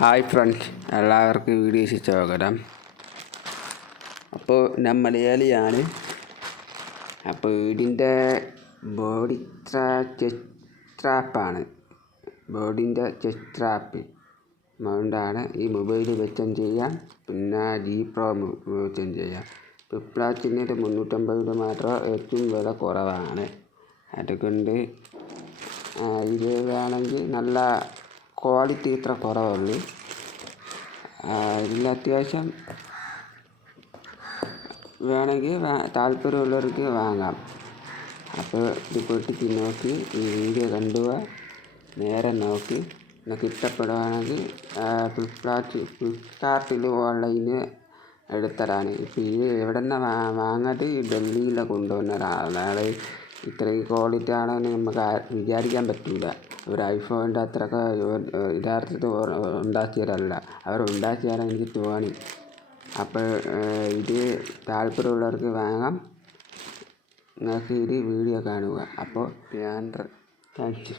Hi friends, എല്ലാവർക്കും videos സ്വാഗതം. അപ്പോൾ നമ്മൾ മലയാളിയാണ്. അപ്പോൾ ഇതിൻ്റെ ബോഡി ചെസ്റ്റ് സ്ട്രാപ്പാണ്. ബോഡിൻ്റെ ചെസ്റ്റ് സ്ട്രാപ്പ് മൗണ്ടാണ്. ഈ മൊബൈൽ വെച്ചും ചെയ്യാം, പിന്നെ ജി പ്രോ വെച്ചും ചെയ്യാം. ഫ്ലിപ്കാർട്ടിന് 350 മാത്രം ഏറ്റവും വില കുറവാണ്. അതുകൊണ്ട് ഇത് വേണമെങ്കിൽ നല്ല ക്വാളിറ്റി ഇത്ര കുറവുള്ളൂ. ഇതിൽ അത്യാവശ്യം വേണമെങ്കിൽ താല്പര്യമുള്ളവർക്ക് വാങ്ങാം. അപ്പോൾ ഇത് പൊട്ടിച്ച് നോക്കി ഈ വീഡിയോ കണ്ടുപോവുക, നേരെ നോക്കി നിങ്ങൾക്ക് ഇഷ്ടപ്പെടുകയാണെങ്കിൽ ഫ്ലിപ്കാർട്ടിൽ ഓൺലൈനിൽ എടുത്തതാണ്. ഇപ്പോൾ ഇത് എവിടെ നിന്ന് വാങ്ങാതെ ഡൽഹിയിൽ കൊണ്ടുവന്ന ഒരാളാണ്. ഇത്രയും ക്വാളിറ്റി ആണെന്ന് നമുക്ക് വിചാരിക്കാൻ പറ്റില്ല. ഒരു ഐഫോണിൻ്റെ അത്രയൊക്കെ യഥാർത്ഥത്തിൽ ഉണ്ടാക്കിയതല്ല, അവർ ഉണ്ടാക്കിയാലും എനിക്ക് തോന്നി. അപ്പോൾ ഇത് താല്പര്യമുള്ളവർക്ക് വാങ്ങാം. നിങ്ങൾക്ക് ഇത് വീഡിയോ കാണുക. അപ്പോൾ താങ്ക് യു.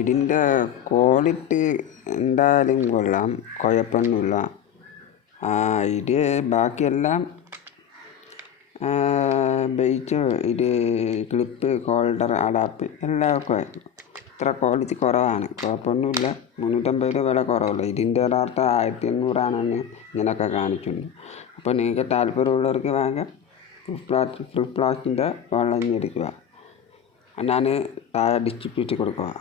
ഇതിൻ്റെ ക്വാളിറ്റി എന്തായാലും കൊള്ളാം, കുഴപ്പമൊന്നുമില്ല. ഇത് ബാക്കിയെല്ലാം ബെയ്ച്ച്, ഇത് ക്ലിപ്പ്, ഹോൾഡർ, അഡാപ്റ്റ് എല്ലാം ഒക്കെ ഇത്ര ക്വാളിറ്റി കുറവാണ്. കുഴപ്പമൊന്നുമില്ല. 350 വില കുറവുള്ളൂ. ഇതിൻ്റെ യഥാർത്ഥ 1800 ഇങ്ങനെയൊക്കെ കാണിച്ചിട്ടുണ്ട്. അപ്പോൾ നിങ്ങൾക്ക് താല്പര്യമുള്ളവർക്ക് വാങ്ങാം. ഫ്ലിപ്കാർട്ടിൻ്റെ ഓൺലൈനിൽ എടുക്കുക. ഞാൻ താഴെ ഡിസ്ക്രിപ്ഷനിൽ കൊടുക്കുക.